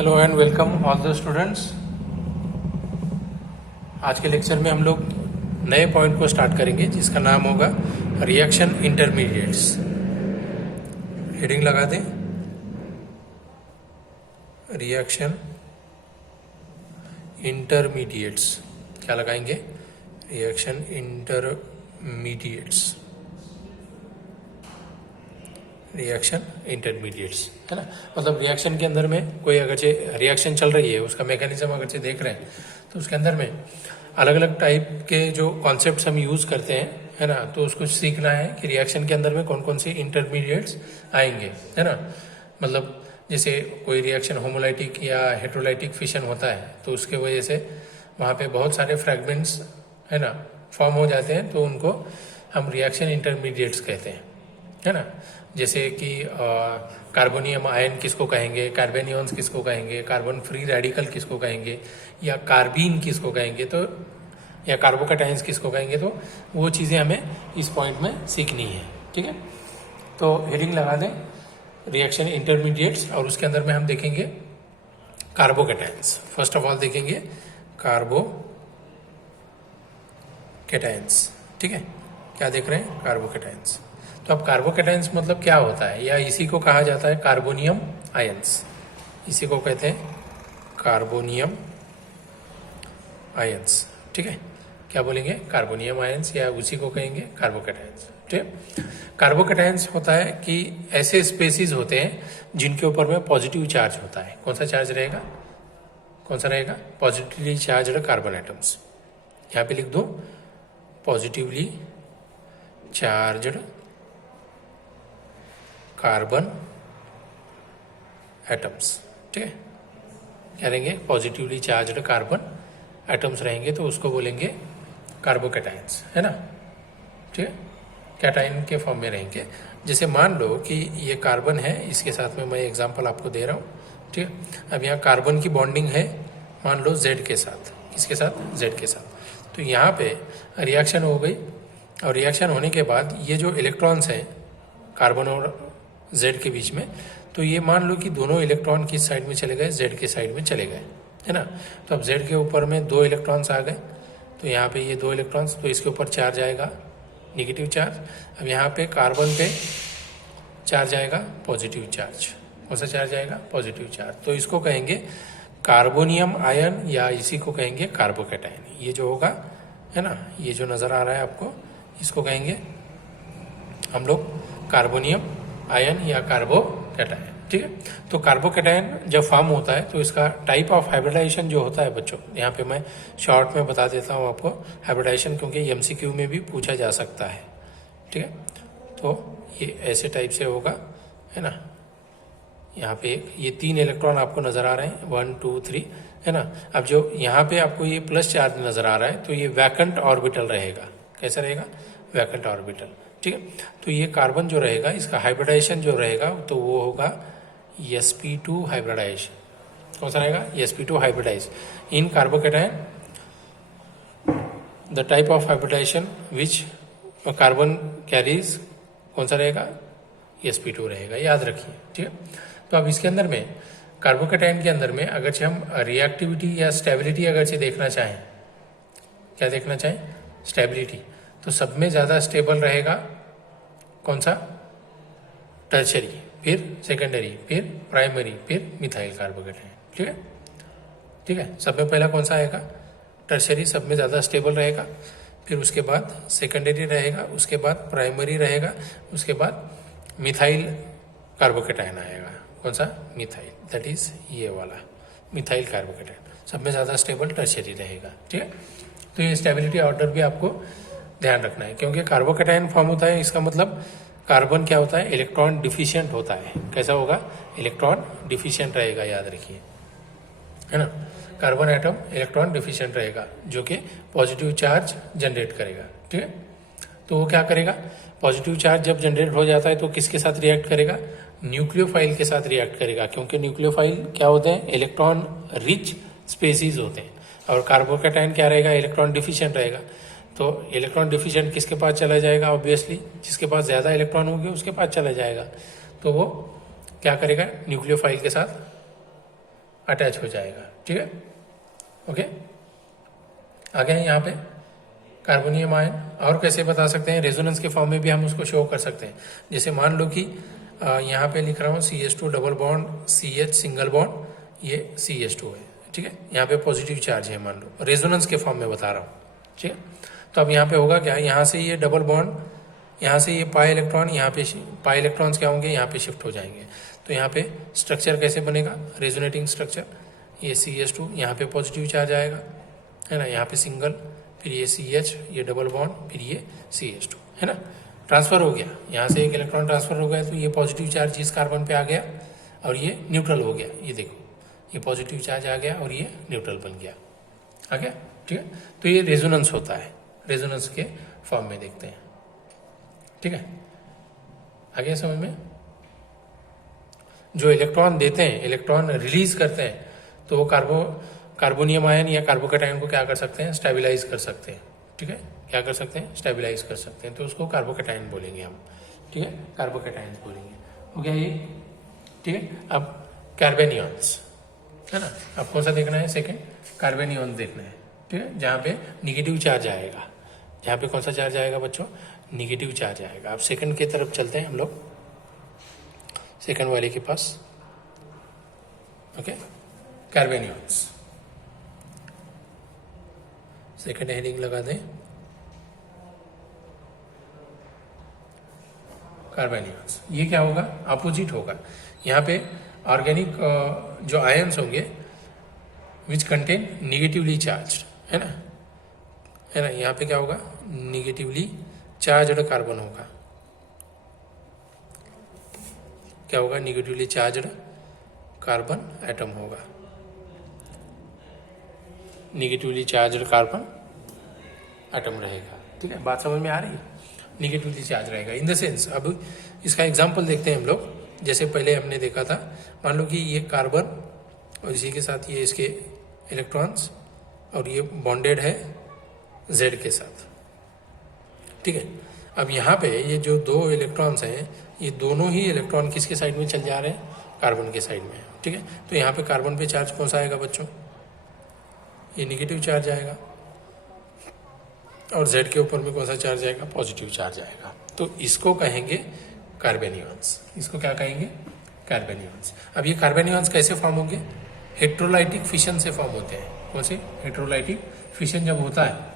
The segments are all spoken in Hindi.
Hello and welcome all the students. आज के लेक्चर में हम लोग नए पॉइंट को स्टार्ट करेंगे जिसका नाम होगा रिएक्शन इंटरमीडिएट्स। हेडिंग लगा दें, रिएक्शन इंटरमीडिएट्स। क्या लगाएंगे? रिएक्शन इंटरमीडिएट्स, रिएक्शन इंटरमीडिएट्स, है ना। मतलब रिएक्शन के अंदर में कोई अगर रिएक्शन चल रही है, उसका मैकेनिज्म अगर देख रहे हैं तो उसके अंदर में अलग अलग टाइप के जो कॉन्सेप्ट्स हम यूज़ करते हैं, है ना। तो उसको सीखना है कि रिएक्शन के अंदर में कौन कौन सी इंटरमीडिएट्स आएंगे, है ना। मतलब जैसे कोई रिएक्शन होमोलाइटिक या हेट्रोलाइटिक फिशन होता है तो उसके वजह से वहाँ पे बहुत सारे फ्रैगमेंट्स, है ना, फॉर्म हो जाते हैं, तो उनको हम रिएक्शन इंटरमीडिएट्स कहते हैं, है ना। जैसे कि कार्बोनियम आयन किसको कहेंगे, कार्बेनियंस किसको कहेंगे, कार्बन फ्री रेडिकल किसको कहेंगे, या कार्बीन किसको कहेंगे, तो या कार्बोकैटायंस किसको कहेंगे, तो वो चीज़ें हमें इस पॉइंट में सीखनी है, ठीक है। तो हेडिंग लगा दें रिएक्शन इंटरमीडिएट्स, और उसके अंदर में हम देखेंगे कार्बोकैटायंस। फर्स्ट ऑफ ऑल देखेंगे कार्बोकैटायंस, ठीक है। क्या देख रहे हैं? कार्बोकैटायंस। तो अब कार्बोकैटायंस मतलब क्या होता है, या इसी को कहा जाता है कार्बोनियम आयंस। इसी को कहते हैं कार्बोनियम आयंस, ठीक है। क्या बोलेंगे? कार्बोनियम आयंस, या उसी को कहेंगे कार्बोकैटायंस, ठीक है। कार्बोकैटायंस होता है कि ऐसे स्पेसीज होते हैं जिनके ऊपर में पॉजिटिव चार्ज होता है। कौन सा चार्ज रहेगा? कौन सा रहेगा? Positively charged carbon atoms. यहाँ पे लिख दो पॉजिटिवली चार्ज्ड कार्बन एटम्स, ठीक है। क्या रहेंगे? पॉजिटिवली चार्ज्ड कार्बन एटम्स रहेंगे, तो उसको बोलेंगे कार्बोकैटायंस, है ना, ठीक है। कैटायन के फॉर्म में रहेंगे। जैसे मान लो कि ये कार्बन है, इसके साथ में मैं एग्जांपल आपको दे रहा हूँ, ठीक है। अब यहाँ कार्बन की बॉन्डिंग है, मान लो जेड के साथ। किसके साथ? जेड के साथ। तो यहाँ पे रिएक्शन हो गई, और रिएक्शन होने के बाद ये जो इलेक्ट्रॉन्स हैं कार्बन और जेड के बीच में, तो ये मान लो कि दोनों इलेक्ट्रॉन किस साइड में चले गए? जेड के साइड में चले गए, है ना। तो अब जेड के ऊपर में दो इलेक्ट्रॉन्स आ गए, तो यहाँ पे ये दो इलेक्ट्रॉन्स, तो इसके ऊपर चार्ज आएगा नेगेटिव चार्ज। अब यहाँ पे कार्बन पे चार्ज आएगा पॉजिटिव चार्ज। कौन सा चार्ज आएगा? Positive charge. तो इसको कहेंगे कार्बोनियम आयन, या इसी को कहेंगे कार्बोकैटायन। ये जो होगा, है ना, ये जो नज़र आ रहा है आपको, इसको कहेंगे हम लोग कार्बोनियम आयन या कार्बोकैटायन, ठीक है। तो कार्बोकैटायन जब फॉर्म होता है तो इसका टाइप ऑफ हाइब्रिडाइजेशन जो होता है बच्चों, यहाँ पे मैं शॉर्ट में बता देता हूँ आपको हाइब्रिडाइजेशन, क्योंकि एमसीक्यू में भी पूछा जा सकता है, ठीक है। तो ये ऐसे टाइप से होगा, है ना। यहाँ पे ये तीन इलेक्ट्रॉन आपको नज़र आ रहे हैं, 1 2 3, है ना। अब जो यहाँ पे आपको ये प्लस चार्ज नज़र आ रहा है, तो ये वैकेंट ऑर्बिटल रहेगा। कैसा रहेगा? वैकेंट ऑर्बिटल, ठीक है। तो ये कार्बन जो रहेगा, इसका हाइब्रिडाइजेशन जो रहेगा, तो वो होगा sp2 हाइब्रिडाइजेशन। कौन सा रहेगा? sp2 hybridize in carbocation. The type of hybridization which carbon carries, कौन सा रहेगा? sp2 रहेगा, याद रखिए, ठीक है। तो अब इसके अंदर में कार्बोकैटायन के अंदर में अगर हम रिएक्टिविटी या स्टेबिलिटी अगर से देखना चाहें, क्या देखना चाहें? स्टेबिलिटी। तो सब में ज़्यादा स्टेबल रहेगा कौन सा? टर्शरी, फिर सेकेंडरी, फिर प्राइमरी, फिर मिथाइल कार्बोकैटायन, ठीक है, ठीक है। सब में पहला कौन सा आएगा? टर्शरी, सब में ज़्यादा स्टेबल रहेगा, फिर उसके बाद सेकेंडरी रहेगा, उसके बाद प्राइमरी रहेगा, उसके बाद मिथाइल कार्बोकैटायन आएगा। कौन सा? मिथाइल, दैट इज ये वाला मिथाइल कार्बोकैटायन। सब में ज़्यादा स्टेबल टर्शरी रहेगा, ठीक है। तो ये स्टेबिलिटी ऑर्डर भी आपको ध्यान रखना है, क्योंकि कार्बोकैटायन फॉर्म होता है, इसका मतलब कार्बन क्या होता है? इलेक्ट्रॉन डिफिशिएंट होता है। कैसा होगा? इलेक्ट्रॉन डिफिशिएंट रहेगा, याद रखिए, है ना। कार्बन एटम इलेक्ट्रॉन डिफिशिएंट रहेगा, जो कि पॉजिटिव चार्ज जनरेट करेगा, ठीक है। तो वो क्या करेगा? पॉजिटिव चार्ज जब जनरेट हो जाता है तो किसके साथ रिएक्ट करेगा? न्यूक्लियोफाइल के साथ रिएक्ट करेगा, क्योंकि न्यूक्लियोफाइल क्या होते हैं? इलेक्ट्रॉन रिच स्पेसीज होते हैं, और कार्बोकैटायन क्या रहेगा? इलेक्ट्रॉन डिफिशिएंट रहेगा। तो इलेक्ट्रॉन डिफिशिएंट किसके पास चला जाएगा? ऑब्वियसली जिसके पास ज़्यादा इलेक्ट्रॉन होंगे उसके पास चला जाएगा। तो वो क्या करेगा? न्यूक्लियोफाइल के साथ अटैच हो जाएगा। ठीक है, ओके। आगे हैं यहाँ पे कार्बोनियम आयन। और कैसे बता सकते हैं, रेजोनेंस के फॉर्म में भी हम उसको शो कर सकते हैं। जैसे मान लो कि यहाँ पे लिख रहा हूँ CH2 double bond CH single bond, ये CH2 है। ठीक है, यहाँ पे पॉजिटिव चार्ज है, मान लो रेजोनेंस के फॉर्म में बता रहा हूँ। ठीक है, तो अब यहाँ पे होगा क्या, यहाँ से ये डबल बॉन्ड, यहाँ से ये पाई इलेक्ट्रॉन, यहाँ पे पाई इलेक्ट्रॉन्स क्या होंगे, यहाँ पे शिफ्ट हो जाएंगे। तो यहाँ पे स्ट्रक्चर कैसे बनेगा, रेजोनेटिंग स्ट्रक्चर। ये CH2, यहाँ पे पॉजिटिव चार्ज आएगा, है ना, यहाँ पे सिंगल, फिर ये CH, ये डबल बॉन्ड, फिर ये CH2, है ना। ट्रांसफर हो गया, यहाँ से एक इलेक्ट्रॉन ट्रांसफर हो गया, तो ये पॉजिटिव चार्ज इस कार्बन पे आ गया और ये न्यूट्रल हो गया। ये देखो, ये पॉजिटिव चार्ज आ गया और ये न्यूट्रल बन गया, आ गया। ठीक है, तो ये रेजोनेंस होता है, रेजोनेंस के फॉर्म में देखते हैं। ठीक है, आगे समझ में। जो इलेक्ट्रॉन देते हैं, इलेक्ट्रॉन रिलीज करते हैं, तो वो कार्बोनियम आयन या कार्बोकैटायन को क्या कर सकते हैं, स्टेबलाइज कर सकते हैं। ठीक है, क्या कर सकते हैं, स्टेबलाइज कर सकते हैं, तो उसको कार्बोकैटायन बोलेंगे हम। ठीक है, कार्बोकैटायन बोलेंगे, हो गया ये। ठीक है, अब कार्बेनियॉन्स, है ना, अब कौन सा देखना है, सेकेंड कार्बेनियॉन्स देखना है। ठीक है, जहाँ पे निगेटिव चार्ज आएगा, जहाँ पे कौन सा चार्ज आएगा बच्चों, निगेटिव चार्ज आएगा। अब सेकंड की तरफ चलते हैं हम लोग, सेकंड वाले के पास। ओके, कार्बेनियॉन्स, सेकंड हेडिंग लगा दें, कार्बेनियॉन्स। ये क्या होगा, अपोजिट होगा। यहाँ पे ऑर्गेनिक जो आयन्स होंगे विच कंटेन निगेटिवली चार्ज, है ना, है ना, यहाँ पे क्या होगा, निगेटिवली चार्ज्ड कार्बन होगा। क्या होगा, निगेटिवली चार्ज्ड कार्बन एटम होगा, निगेटिवली चार्ज्ड कार्बन एटम रहेगा। ठीक है, बात समझ में आ रही है, निगेटिवली चार्ज रहेगा इन द सेंस। अब इसका एग्जांपल देखते हैं हम लोग। जैसे पहले हमने देखा था, मान लो कि ये कार्बन और इसी के साथ ये इसके इलेक्ट्रॉन्स, और ये बॉन्डेड है Z के साथ। ठीक है, अब यहाँ पे ये जो दो इलेक्ट्रॉन्स हैं, ये दोनों ही इलेक्ट्रॉन किसके साइड में चल जा रहे हैं, कार्बन के साइड में। ठीक है, तो यहाँ पे कार्बन पे चार्ज कौन सा आएगा बच्चों, ये निगेटिव चार्ज आएगा, और Z के ऊपर में कौन सा चार्ज आएगा, पॉजिटिव चार्ज आएगा। तो इसको कहेंगे कार्बेनियॉन्स। इसको क्या कहेंगे, कार्बेनियॉन्स। अब ये कार्बेनियॉन्स कैसे फॉर्म होंगे, हेट्रोलाइटिक फिशन से फॉर्म होते हैं। कौन से, हेट्रोलाइटिक फिशन जब होता है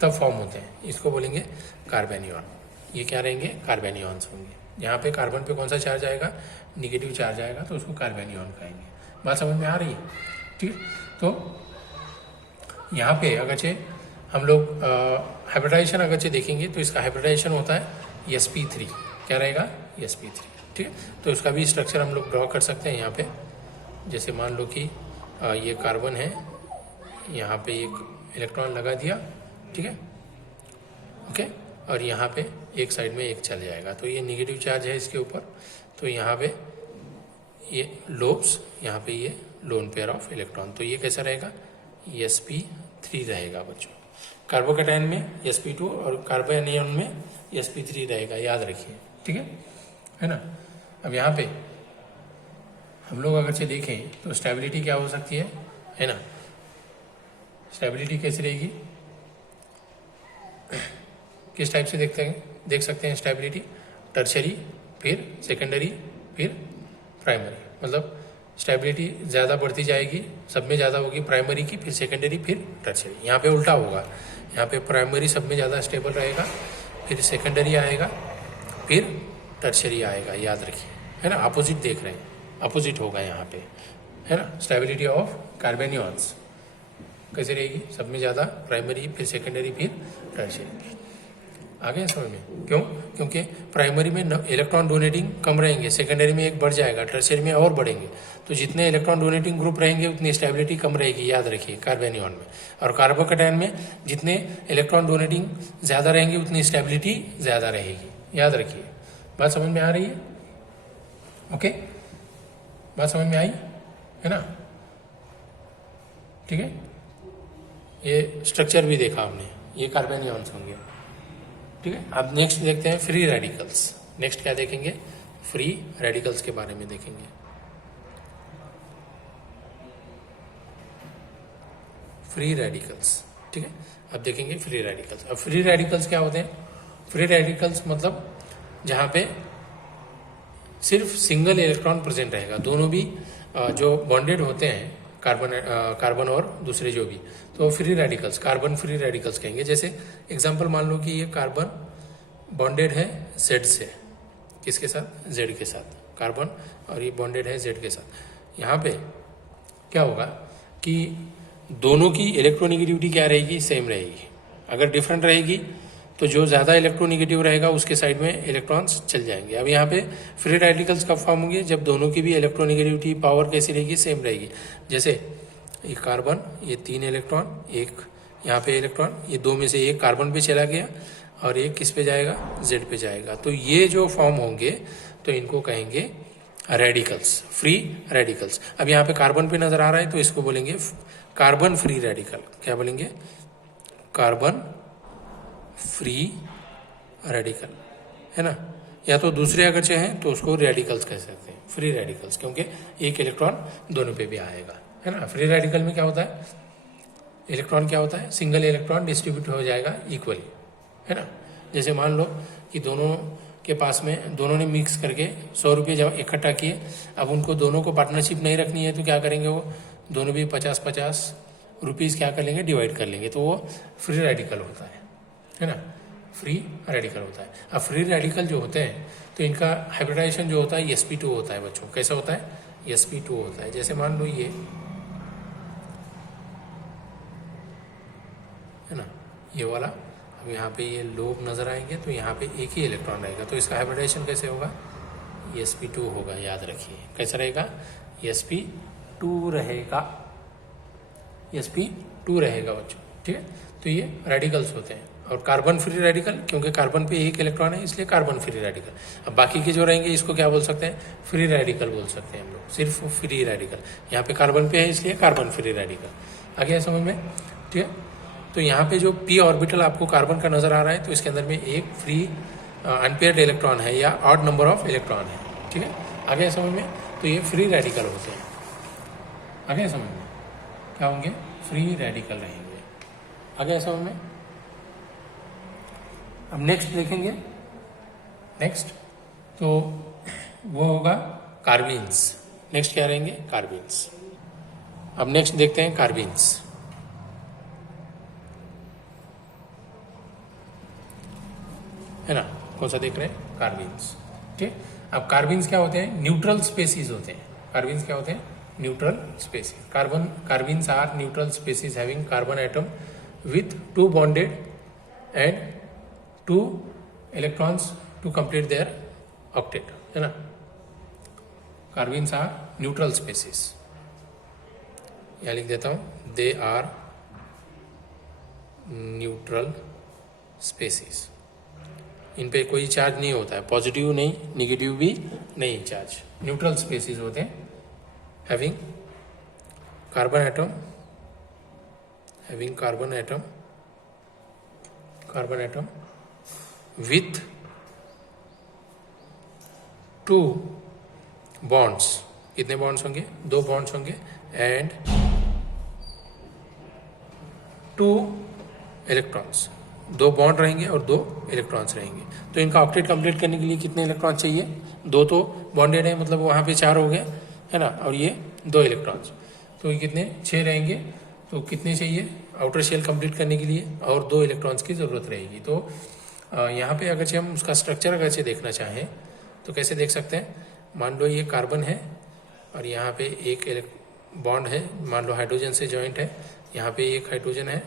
तब फॉर्म होते हैं, इसको बोलेंगे कार्बेनियॉन। ये क्या रहेंगे, कार्बेनियॉन्स होंगे। यहाँ पे कार्बन पे कौन सा चार्ज आएगा, निगेटिव चार्ज आएगा, तो उसको कार्बेनियॉन कहेंगे। बात समझ में आ रही है। ठीक, तो यहाँ पे अगरचे हम लोग हाइब्रिडाइजेशन अगरचे देखेंगे तो इसका हाइब्रिडाइजेशन होता है sp3। क्या रहेगा, sp3। ठीक है, तो इसका भी स्ट्रक्चर हम लोग ड्रॉ कर सकते हैं यहाँ पे। जैसे मान लो कि ये कार्बन है, यहाँ पे एक इलेक्ट्रॉन लगा दिया, ठीक है, ओके, और यहाँ पे एक साइड में एक चल जाएगा, तो ये निगेटिव चार्ज है इसके ऊपर, तो यहाँ पे ये लोब्स, यहाँ पे ये लोन पेयर ऑफ इलेक्ट्रॉन, तो ये कैसा रहेगा, sp3 रहेगा बच्चों। कार्बोकैटायन में sp2 और कार्बोनियन में sp3 रहेगा, याद रखिए। ठीक है ना। अब यहाँ पे हम लोग अगर से देखें तो स्टेबिलिटी क्या हो सकती है ना, स्टेबिलिटी कैसी रहेगी, किस टाइप से देख सकते हैं स्टेबिलिटी, टर्शरी, फिर सेकेंडरी, फिर प्राइमरी। मतलब स्टेबिलिटी ज़्यादा बढ़ती जाएगी, सब में ज़्यादा होगी प्राइमरी की, फिर सेकेंडरी, फिर टर्शरी। यहाँ पे उल्टा होगा, यहाँ पे प्राइमरी सब में ज़्यादा स्टेबल रहेगा, फिर सेकेंडरी आएगा, फिर टर्शरी आएगा, याद रखिए, है ना। अपोजिट देख रहे हैं, अपोजिट होगा यहाँ पे, है ना। स्टेबिलिटी ऑफ कार्बेनियॉन्स कैसे रहेगी, सब में ज़्यादा प्राइमरी, फिर सेकेंडरी, फिर टर्शरी। आगे समझ में, क्यों, क्योंकि प्राइमरी में इलेक्ट्रॉन डोनेटिंग कम रहेंगे, सेकेंडरी में एक बढ़ जाएगा, टर्शरी में और बढ़ेंगे। तो जितने इलेक्ट्रॉन डोनेटिंग ग्रुप रहेंगे उतनी स्टेबिलिटी कम रहेगी, याद रखिए, कार्बेनियॉन में। और कार्बोकैटायन में जितने इलेक्ट्रॉन डोनेटिंग ज़्यादा रहेंगे उतनी स्टेबिलिटी ज़्यादा रहेगी, याद रखिए। बात समझ में आ रही है, ओके, बात समझ में आई है ना। ठीक है, ये स्ट्रक्चर भी देखा हमने, ये कार्बेनियॉन्स होंगे। ठीक है, अब नेक्स्ट देखते हैं फ्री रेडिकल्स। नेक्स्ट क्या देखेंगे, फ्री रेडिकल्स के बारे में देखेंगे। Free radicals. ठीक है, अब देखेंगे फ्री रेडिकल्स। अब फ्री रेडिकल्स क्या होते हैं? फ्री रेडिकल्स मतलब जहाँ पे सिर्फ सिंगल इलेक्ट्रॉन प्रेजेंट रहेगा, दोनों भी जो बॉन्डेड होते हैं कार्बन और दूसरे जो भी, तो free radicals, carbon free radicals कहेंगे। जैसे एग्जांपल मान लो कि ये कार्बन बॉन्डेड है जेड से, किसके साथ? जेड के साथ कार्बन, और ये बॉन्डेड है जेड के साथ। यहाँ पे क्या होगा कि दोनों की इलेक्ट्रोनेगेटिविटी क्या रहेगी? सेम रहेगी। अगर डिफरेंट रहेगी तो जो ज़्यादा इलेक्ट्रोनेगेटिव रहेगा उसके साइड में इलेक्ट्रॉन्स चल जाएंगे। अब यहाँ पे फ्री रेडिकल्स कब फॉर्म होंगे? जब दोनों की भी इलेक्ट्रोनेगेटिविटी पावर कैसी रहेगी? सेम रहेगी। जैसे ये कार्बन, ये 3 इलेक्ट्रॉन, एक यहाँ पे इलेक्ट्रॉन, ये 2 में से एक कार्बन पे चला गया और एक किस पे जाएगा? जेड पे जाएगा। तो ये जो फॉर्म होंगे तो इनको कहेंगे रेडिकल्स, फ्री रेडिकल्स। अब यहाँ पे कार्बन पे नजर आ रहा है तो इसको बोलेंगे कार्बन फ्री रेडिकल। क्या बोलेंगे? कार्बन फ्री रेडिकल, है ना। या तो दूसरे अगर चाहें तो उसको रेडिकल्स कह सकते हैं, फ्री रेडिकल्स, क्योंकि एक इलेक्ट्रॉन दोनों पे भी आएगा, है ना। फ्री रेडिकल में क्या होता है? इलेक्ट्रॉन क्या होता है? सिंगल इलेक्ट्रॉन डिस्ट्रीब्यूट हो जाएगा इक्वली, है ना। जैसे मान लो कि दोनों के पास में, दोनों ने मिक्स करके 100 रुपये जब इकट्ठा किए, अब उनको दोनों को पार्टनरशिप नहीं रखनी है तो क्या करेंगे? वो दोनों भी 50-50 रुपीज़ क्या कर लेंगे? डिवाइड कर लेंगे। तो वो फ्री रेडिकल होता है ना, फ्री रेडिकल होता है। अब फ्री रेडिकल जो होते हैं तो इनका हाइब्रिडाइजेशन जो होता है sp2 होता है बच्चों। कैसा होता है? sp2 होता है। जैसे मान लो ये, है ना, ये वाला, अब यहाँ पे ये लोब नजर आएंगे तो यहाँ पे एक ही इलेक्ट्रॉन रहेगा, तो इसका हाइब्रिडाइजेशन कैसे होगा? sp2 होगा। याद रखिए कैसा रहेगा? sp2 रहेगा, sp2 रहेगा बच्चों। ठीक है, तो ये रेडिकल्स होते हैं। और कार्बन फ्री रेडिकल, क्योंकि कार्बन पे एक इलेक्ट्रॉन है इसलिए कार्बन फ्री रेडिकल। अब बाकी के जो रहेंगे इसको क्या बोल सकते हैं? फ्री रेडिकल बोल सकते हैं हम लोग, सिर्फ फ्री रेडिकल। यहाँ पे कार्बन पे है इसलिए कार्बन फ्री रेडिकल। आ गया समझ में? ठीक है, तो यहाँ पे जो p ऑर्बिटल आपको कार्बन का नजर आ रहा है तो इसके अंदर में एक फ्री अनपेयर्ड इलेक्ट्रॉन है या ऑड नंबर ऑफ इलेक्ट्रॉन है। ठीक है, आ गया समझ में? तो ये फ्री रेडिकल होते हैं। आ गया समझ में? क्या होंगे? फ्री रेडिकल रहेंगे। आ गया समझ में? अब नेक्स्ट देखेंगे। नेक्स्ट तो वो होगा कार्बीन्स। नेक्स्ट क्या रहेंगे? कार्बीन्स। अब नेक्स्ट देखते हैं कार्बीन्स, है ना। कौन सा देख रहे हैं? कार्बीन्स। ठीक, अब कार्बीन्स क्या होते हैं? न्यूट्रल स्पेसीज होते हैं। कार्बीन्स क्या होते हैं? Neutral species. कार्बीन्स are neutral species having carbon atom with 2 bonded and 2 electrons to complete their octet, है ना। कार्बीन्स आर न्यूट्रल स्पेसीज। यहाँ लिख देता हूँ, दे आर न्यूट्रल स्पेसीज। इन पे कोई चार्ज नहीं होता है, पॉजिटिव नहीं, निगेटिव भी नहीं, चार्ज। न्यूट्रल स्पेसीज होते हैं having carbon atom with 2 bonds। कितने बॉन्ड्स होंगे? 2 बॉन्ड्स होंगे एंड 2 इलेक्ट्रॉन्स। 2 बॉन्ड रहेंगे और 2 इलेक्ट्रॉन्स रहेंगे। तो इनका ऑक्टेट कंप्लीट करने के लिए कितने इलेक्ट्रॉन चाहिए? 2 तो बॉन्डेड है, मतलब वहाँ पे 4 हो गए, है ना, और ये 2 इलेक्ट्रॉन्स, तो ये कितने? 6 रहेंगे। तो कितने चाहिए आउटर शेल कंप्लीट करने के लिए? और 2 इलेक्ट्रॉन्स की जरूरत रहेगी। तो यहाँ पे अगरचे हम उसका स्ट्रक्चर अगरचे देखना चाहें तो कैसे देख सकते हैं? मान लो ये कार्बन है और यहाँ पे एक बॉन्ड है, मान लो हाइड्रोजन से जॉइंट है, यहाँ पे एक हाइड्रोजन है,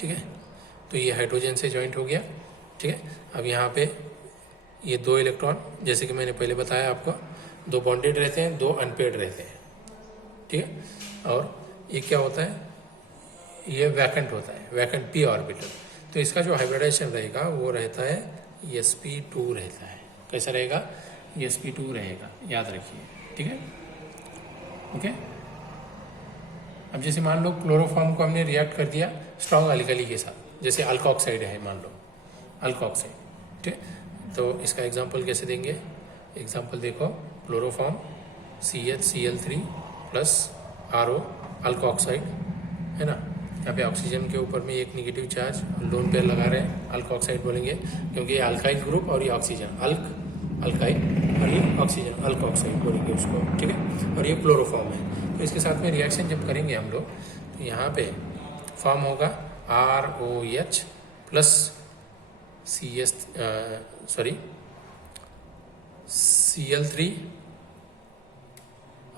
ठीक है, तो ये हाइड्रोजन से जॉइंट हो गया। ठीक है, अब यहाँ पे ये 2 इलेक्ट्रॉन, जैसे कि मैंने पहले बताया आपको, 2 बॉन्डेड रहते हैं, 2 अनपेयर्ड रहते हैं। ठीक है, और ये क्या होता है? ये वैकेंट होता है, वैकेंट p ऑर्बिटल। तो इसका जो हाइब्रिडाइजेशन रहेगा वो रहता है sp2 रहता है। कैसा रहेगा? sp2 रहेगा, याद रखिए। ठीक है, ओके। अब जैसे मान लो क्लोरोफॉर्म को हमने रिएक्ट कर दिया स्ट्रॉन्ग अल्कली के साथ, जैसे अल्कोक्साइड है, मान लो अल्कोक्साइड। ठीक है, तो इसका एग्जांपल कैसे देंगे? एग्जांपल देखो, chloroform CHCl3 plus RO alkoxide है ना। यहाँ पे ऑक्सीजन के ऊपर में एक निगेटिव चार्ज लोन पेयर लगा रहे हैं, अल्क ऑक्साइड बोलेंगे क्योंकि ये अल्काइल ग्रुप और ये ऑक्सीजन, अल्क अल्काइल और ये ऑक्सीजन अल्क ऑक्साइड बोलेंगे उसको, ठीक है। और ये क्लोरोफॉर्म है। तो इसके साथ में रिएक्शन जब करेंगे हम लोग तो यहाँ पे फॉर्म होगा ROH प्लस Cl3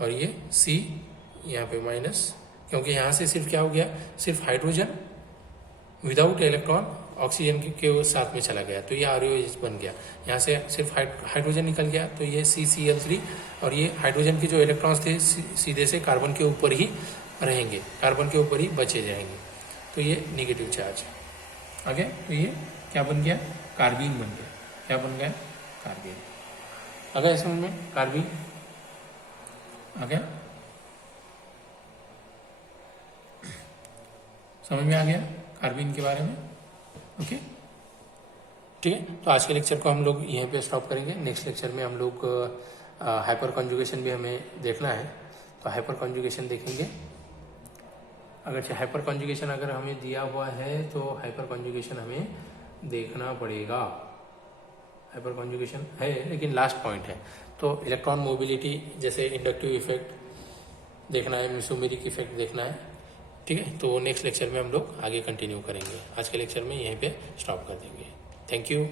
और ये C यहाँ पे माइनस, क्योंकि यहाँ से सिर्फ क्या हो गया, सिर्फ हाइड्रोजन विदाउट इलेक्ट्रॉन ऑक्सीजन के साथ में चला गया, तो ये ROH बन गया। यहाँ से सिर्फ हाइड्रोजन निकल गया, तो ये CCl3 और ये हाइड्रोजन के जो इलेक्ट्रॉन्स थे सीधे से कार्बन के ऊपर ही रहेंगे, कार्बन के ऊपर ही बचे जाएंगे, तो ये नेगेटिव चार्ज आगे। तो ये क्या बन गया, कार्बीन बन गया। क्या बन गया, कार्बीन। आ गया समझ में, कार्बीन आ गया, समझ में आ गया कार्बीन के बारे में। ओके ठीक है, तो आज के लेक्चर को हम लोग यहीं पे स्टॉप करेंगे। नेक्स्ट लेक्चर में हम लोग हाइपर कॉन्जुगेशन भी हमें देखना है, तो हाइपर कॉन्जुगेशन देखेंगे। अगर हाइपर कॉन्जुगेशन अगर हमें दिया हुआ है तो हाइपर कॉन्जुगेशन हमें देखना पड़ेगा। हाइपर कॉन्जुगेशन है लेकिन लास्ट पॉइंट है, तो इलेक्ट्रॉन मोबिलिटी जैसे इंडक्टिव इफेक्ट देखना है, मेसोमेरिक इफेक्ट देखना है, ठीक है। तो नेक्स्ट लेक्चर में हम लोग आगे कंटिन्यू करेंगे। आज के लेक्चर में यहीं पे स्टॉप कर देंगे। Thank you.